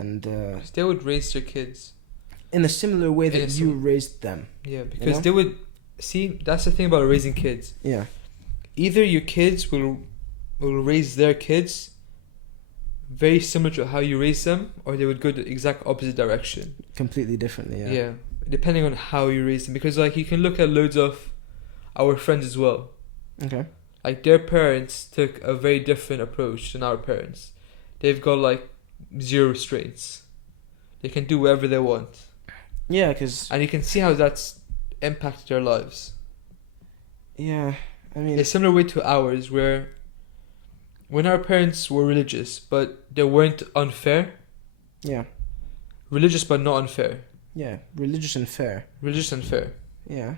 and 'Cause they would raise their kids in a similar way that you Innocent. raised them. Yeah, because know? they would see. That's the thing about raising kids. Yeah, Either your kids will raise their kids very similar to how you raise them, or they would go the exact opposite direction. completely differently. Yeah, depending on how you raise them. Because like you can look at loads of our friends as well. Okay. Like their parents took a very different approach than our parents. They've got like zero restraints. They can do whatever they want, Yeah, because and you can see how that's impacted their lives. yeah, I mean, In a similar way to ours, where when our parents were religious, but they weren't unfair. yeah, Religious but not unfair. yeah, religious and fair. Religious and fair Yeah,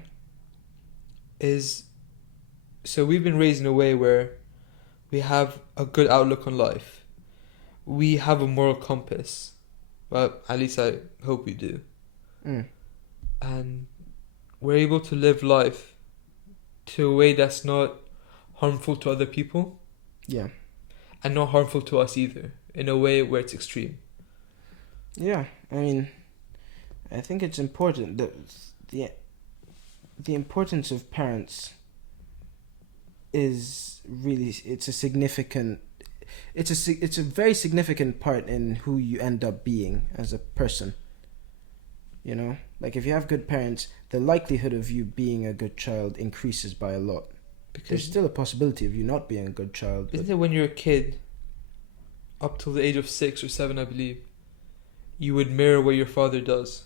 is. So we've been raised in a way where we have a good outlook on life. We have a moral compass. Well, at least I hope we do. mm. And we're able to live life to a way that's not harmful to other people Yeah, and not harmful to us either, in a way where it's extreme. yeah. I mean, I think it's important that the importance of parents is really it's a very significant part in who you end up being as a person. You know, like if you have good parents, the likelihood of you being a good child increases by a lot. There's Because still a possibility of you not being a good child, but isn't it when you're a kid, up till the age of 6 or 7, I believe, you would mirror what your father does.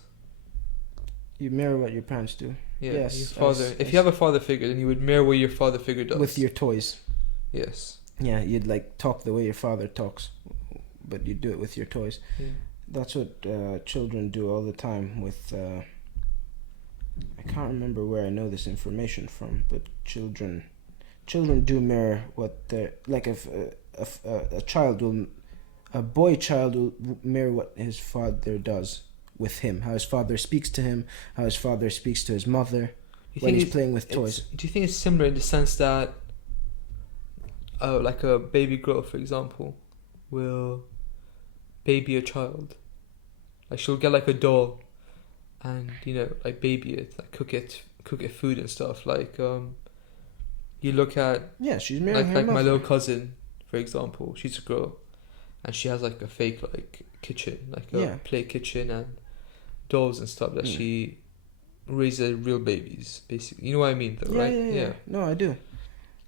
you mirror what your parents do. Yeah, Yes, your father. as- If you have a father figure, then you would mirror what your father figure does. With your toys. Yes. Yeah, you'd like talk the way your father talks, but you do it with your toys. Yeah. That's what children do all the time with. I can't remember where I know this information from, but children do mirror what they're like. If a boy child will mirror what his father does with him, how his father speaks to him, how his father speaks to his mother when he's playing with toys. Do you think it's similar in the sense that, like a baby girl, for example, will baby a child? Like she'll get like a doll, and like baby it, like cook it food and stuff. Like you look at Yeah, she's mirroring her like my mother. little cousin, for example. She's a girl, and she has like a fake like kitchen, like a Yeah. play kitchen and dolls and stuff that Mm. she raises real babies, basically. You know what I mean, though, Yeah, right? yeah. No, I do.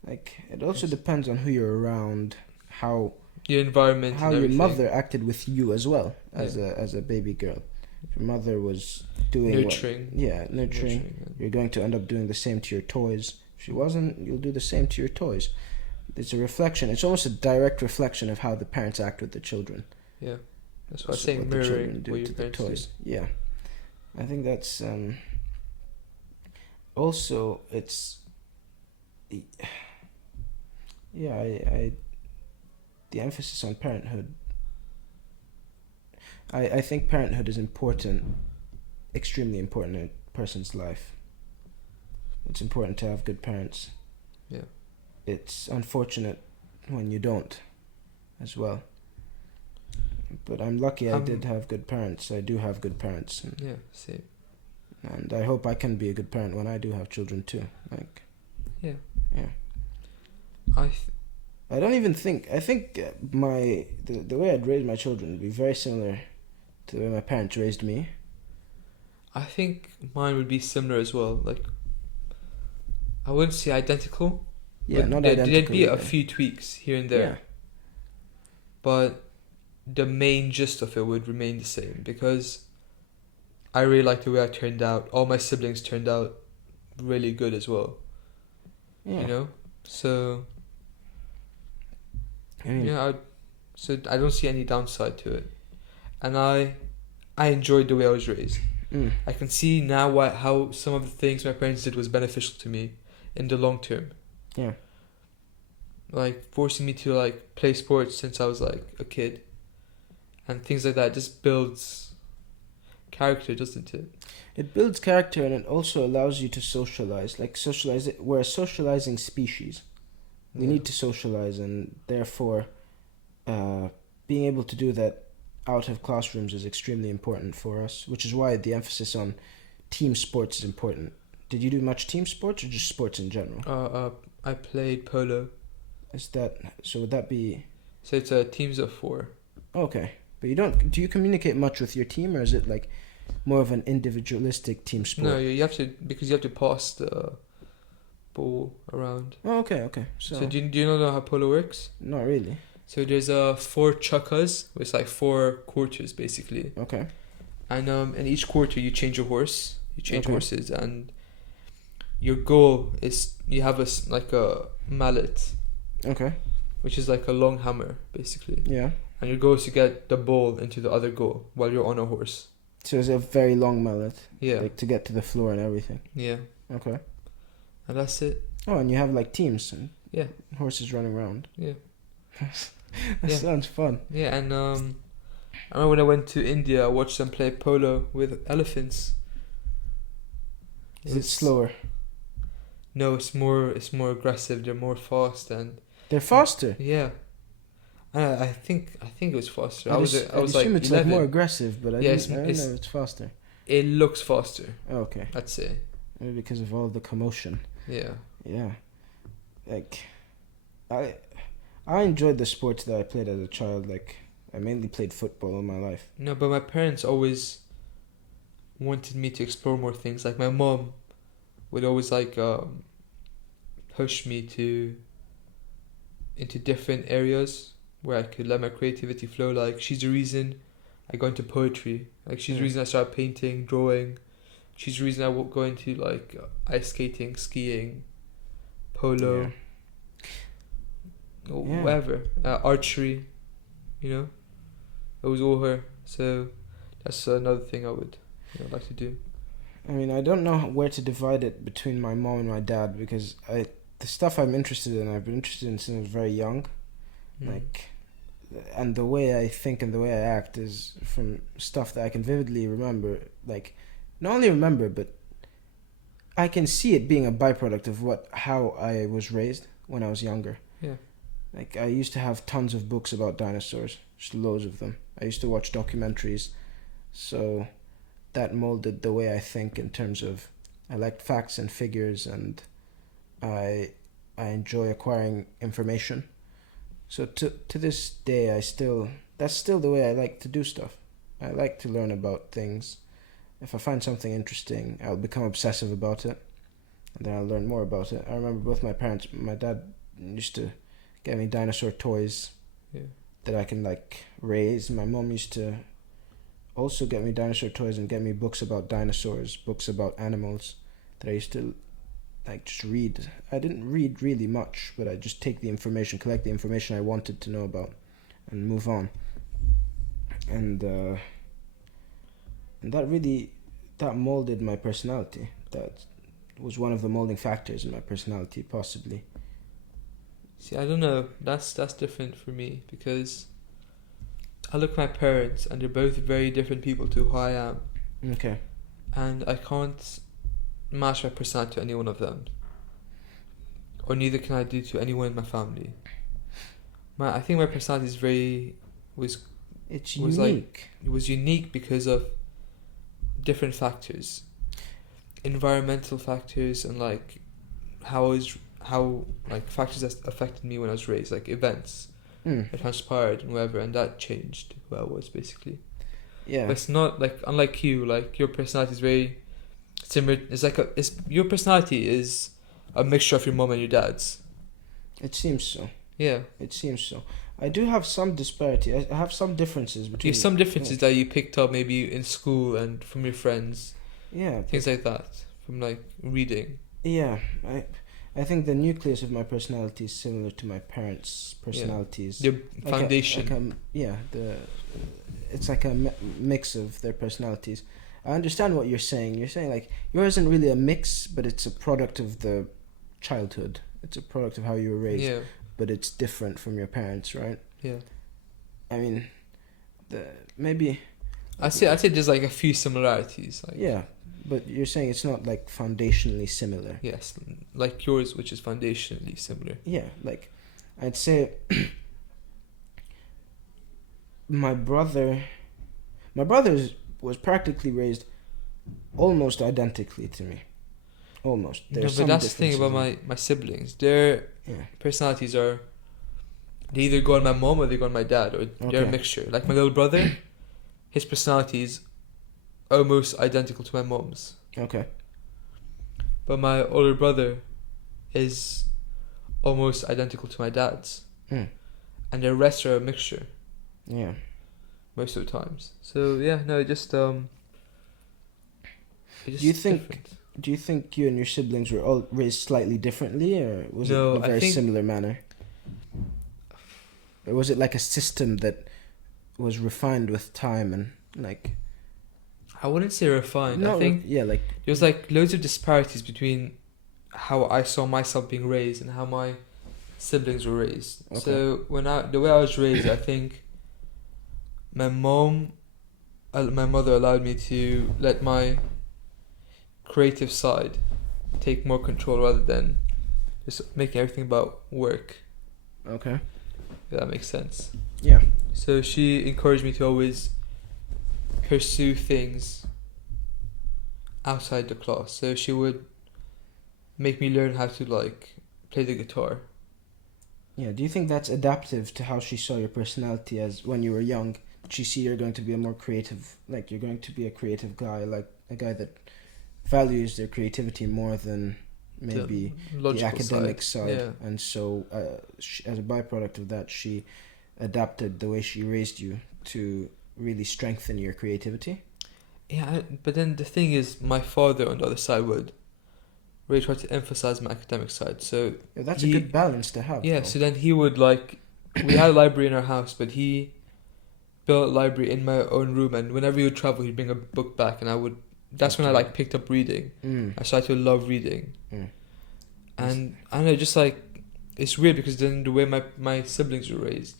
Like it also Yes. depends on who you're around, how Your environment, how and your everything. mother acted with you as well as Yeah. a baby girl. If your mother was doing Nurturing. nurturing, and- you're going to end up doing the same to your toys. If she wasn't, you'll do the same to your toys. It's a reflection. It's almost a direct reflection of how the parents act with the children. Yeah, that's what I was Also saying. what the children Mirroring do what to your the parents toys. Yeah, I think that's also it's yeah I the emphasis on parenthood. I think parenthood is important, extremely important in a person's life. It's important to have good parents. Yeah. It's unfortunate when you don't, as well. But I'm lucky I did have good parents. I do have good parents. do. Yeah, same. And I hope I can be a good parent when I do have children too. Like, Yeah. yeah. I don't even think. I think the way I'd raise my children would be very similar to the way my parents raised me. think mine would be similar as well. Like, I wouldn't say identical. Yeah, but not there'd identical. be a either. few tweaks here and there, Yeah. but the main gist of it would remain the same because I really like the way I turned out. All my siblings turned out really good as well. Yeah. You know, so I mean, so I don't see any downside to it, and I enjoyed the way I was raised. mm, I can see now how some of the things my parents did was beneficial to me in the long term. yeah. Like forcing me to like play sports since I was like a kid, and things like that just builds character, doesn't it? It builds character and it also allows you to socialize. Like socialize it. We're a socializing species. We Yeah. need to socialize, and therefore, being able to do that out of classrooms is extremely important for us, which is why the emphasis on team sports is important. Did you do much team sports or just sports in general? I played polo. Is that so? Would that be So it's teams of 4. okay? But you don't. Do you communicate much with your team, or is it like more of an individualistic team sport? No, you have to, because you have to pass the ball around. Oh, okay. So do you not know how polo works? Not really. So there's 4 chukkas, which is like 4 quarters basically. Okay. And in each quarter you change your horse. You change Okay. horses, and your goal is you have like a mallet, Okay. which is like a long hammer basically. Yeah. And your goal is to get the ball into the other goal while you're on a horse. So it's a very long mallet, Yeah. like to get to the floor and everything. Yeah. Okay. And that's it. Oh, and you have like teams and Yeah. horses running around. Yeah. That Yeah. sounds fun. Yeah, and I remember when I went to India, I watched them play polo with elephants. Is it slower? No, it's more aggressive. They're more fast, and They're faster. yeah. I think it was faster. I I'd was like assume it's 11. like more aggressive, but I Yeah, didn't it's- know it's faster. It looks faster, Oh, okay. I'd say. Maybe because of all the commotion. Yeah. Yeah. Like, I enjoyed the sports that I played as a child. Like, I mainly played football all my life. No, but my parents always wanted me to explore more things. Like my mom would always like push me into different areas where I could let my creativity flow. Like she's the reason I got into poetry. Like she's the Yeah. reason I started painting, drawing. She's the reason I go into like ice skating, skiing, polo, or Yeah. whatever, archery. You know, it was all her. So that's another thing I would like to do. I mean, I don't know where to divide it between my mom and my dad because the stuff I'm interested in, I've been interested in since I was very young. Like, and the way I think and the way I act is from stuff that I can vividly remember. Like, not only remember, but I can see it being a byproduct of how I was raised when I was younger. Yeah. Like, I used to have tons of books about dinosaurs, just loads of them. I used to watch documentaries, so that molded the way I think in terms of I like facts and figures, and I enjoy acquiring information. So to this day, that's still the way I like to do stuff. I like to learn about things. If I find something interesting, I'll become obsessive about it, and then I'll learn more about it. I remember both my parents. My dad used to get me dinosaur toys that I can like raise. My mom used to also get me dinosaur toys and get me books about dinosaurs, books about animals that I used to like just read. I didn't read really much, but I just take the information, collect the information I wanted to know about, and move on. And that molded my personality. That was one of the molding factors in my personality, possibly. See, I don't know. That's different for me because I look at my parents and they're both very different people to who I am, Okay. and I can't match my personality to any one of them, or neither can I do to anyone in my family. I think my personality It's was like- unique. it was unique because of different factors, environmental factors, and like how factors that affected me when I was raised, like events that transpired and whatever, and that changed who I was basically. Yeah. But it's not like, unlike you, like your personality is very similar. Your personality is a mixture of your mom and your dad's. It seems so. Yeah. It seems so. I do have some disparity. I have some differences between. There's some differences that you picked up maybe in school and from your friends, Yeah. things like that, from like reading. Yeah. I think the nucleus of my personality is similar to my parents' personalities. Your foundation. It's like a mix of their personalities. I understand what you're saying. You're saying like yours isn't really a mix, but it's a product of the childhood. It's a product of how you were raised. Yeah. But it's different from your parents, right? Yeah. I mean, maybe. I'd say there's like a few similarities. Like, Yeah, but you're saying it's not like foundationally similar. yes, like yours, which is foundationally similar. Yeah, like I'd say my brother, my brother was practically raised almost identically to me. Almost. No, There's but some that's the thing differences. about my siblings. Their Yeah. personalities are, they either go on my mom or they go on my dad, or they're a Okay. mixture. Like my little brother, his personality is almost identical to my mom's. Okay. But my older brother is almost identical to my dad's. Hmm. And the rest are a mixture Yeah. most of the times. So yeah, no, it just Do you think- different. Do you think you and your siblings were all raised slightly differently, or was No, it in a I very think- similar manner? Or was it like a system that was refined with time and like? I wouldn't say refined. No, I think yeah, like there was like loads of disparities between how I saw myself being raised and how my siblings were raised. Okay. So the way I was raised, I think my mother allowed me to let my creative side take more control rather than just making everything about work. okay, If that makes sense. yeah, So she encouraged me to always pursue things outside the class. So she would make me learn how to like play the guitar. yeah. Do you think that's adaptive to how she saw your personality as when you were young? Did she see you're going to be a more creative, like you're going to be a creative guy, like a guy that values their creativity more than maybe the logical academic side. Yeah. And so as a byproduct of that, she adapted the way she raised you to really strengthen your creativity. Yeah, but then the thing is, my father on the other side would really try to emphasize my academic side. So Yeah, that's He- a good balance to have. yeah, though. so then he would like, we had a library in our house, but he built a library in my own room, and whenever he would travel, he'd bring a book back, and I would. That's when I like picked up reading. I started to love reading, Mm. and I don't know, just like it's weird because then the way my siblings were raised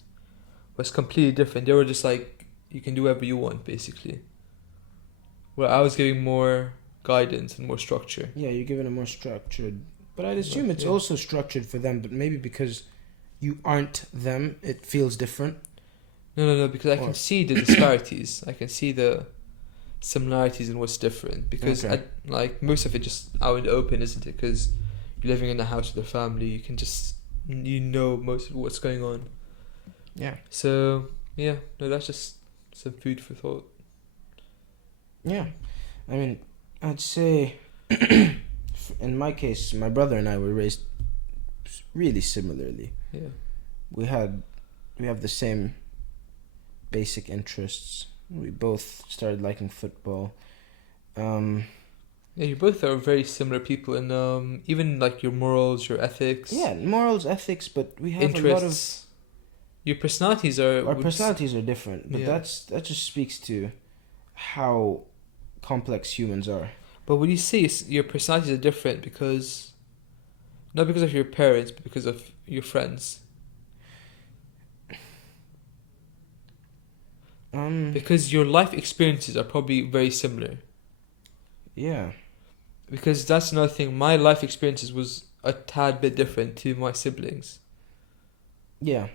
was completely different. They were just like, you can do whatever you want, basically. Where I was giving more guidance and more structure. Yeah, you're given a more structured, but I'd assume it's Yeah. also structured for them. But maybe because you aren't them, it feels different. No, because I Or- can see the disparities. I can see the similarities and what's different. Because Okay. like most of it just out in the open, isn't it? Because you're living in a house with a family, you can just most of what's going on. Yeah, So yeah, no, that's just some food for thought. yeah. I mean, I'd say, in my case, my brother and I were raised really similarly. Yeah, We have the same basic interests. We both started liking football. yeah, you both are very similar people, and even like your morals, your ethics, Yeah, morals, ethics, but we have a lot of interests. Your personalities are. our personalities are different. But Yeah. that just speaks to how complex humans are. But when you say your personalities are different because, not because of your parents, but because of your friends. Because your life experiences are probably very similar. Yeah, Because that's another thing. My life experiences was a tad bit different to my siblings. yeah,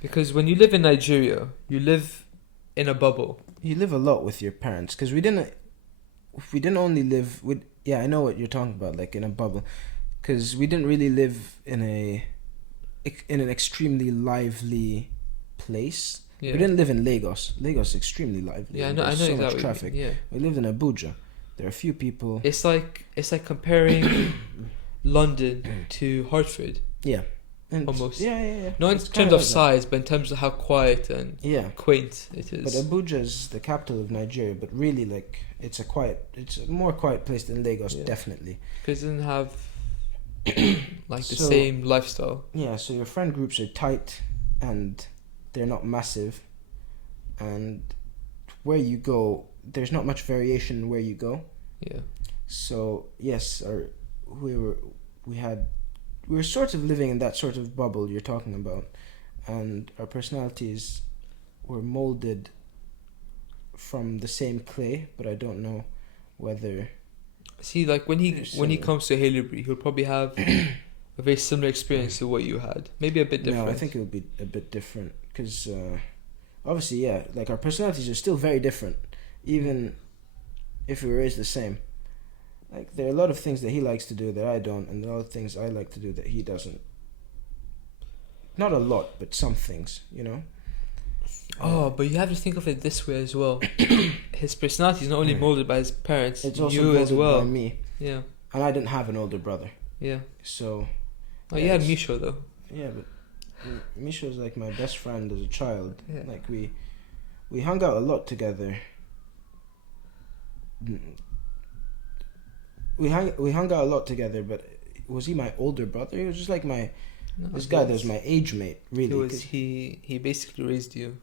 Because when you live in Nigeria, you live in a bubble. you live a lot with your parents because we didn't only live with. Yeah, I know what you're talking about, like in a bubble, because we didn't really live in an extremely lively place. Yeah. We didn't live in Lagos. Lagos is extremely lively. Yeah, I and know. there's so exactly. much traffic. Yeah. We lived in Abuja. There are a few people. It's like comparing London to Hartford. Yeah, and Almost. Yeah. Not in It's terms kinda of like that. size, but in terms of how quiet and Yeah. quaint it But is. Abuja is the capital of Nigeria, but really, like, it's a more quiet place than Lagos, Yeah. definitely. Because it doesn't have like the So- same lifestyle. Yeah, so your friend groups are tight, and they're not massive, and where you go, there's not much variation in where you go. Yeah. So yes, we were sort of living in that sort of bubble you're talking about, and our personalities were molded from the same clay, but I don't know whether See, like when he They're when he similar. comes to Haileybury, he'll probably have a very similar experience to what you had? Maybe a bit different. No, I think it would be a bit different because obviously, yeah, like our personalities are still very different, even if we were raised the same. Like there are a lot of things that he likes to do that I don't, and there are a lot of things I like to do that he doesn't. Not a lot, but some things, you know. Oh, but you have to think of it this way as well. His personality is not only molded by his parents, It's also you molded as well. by me, Yeah, and I didn't have an older brother, yeah. so Oh, you had Yes. Misho though. yeah. But Misha's like my best friend as a child. Yeah. Like we hung out a lot together. We hung out a lot together, but was he my older brother? He was just like my No, this he guy that was- was my age mate, really. He was 'cause- he basically raised you.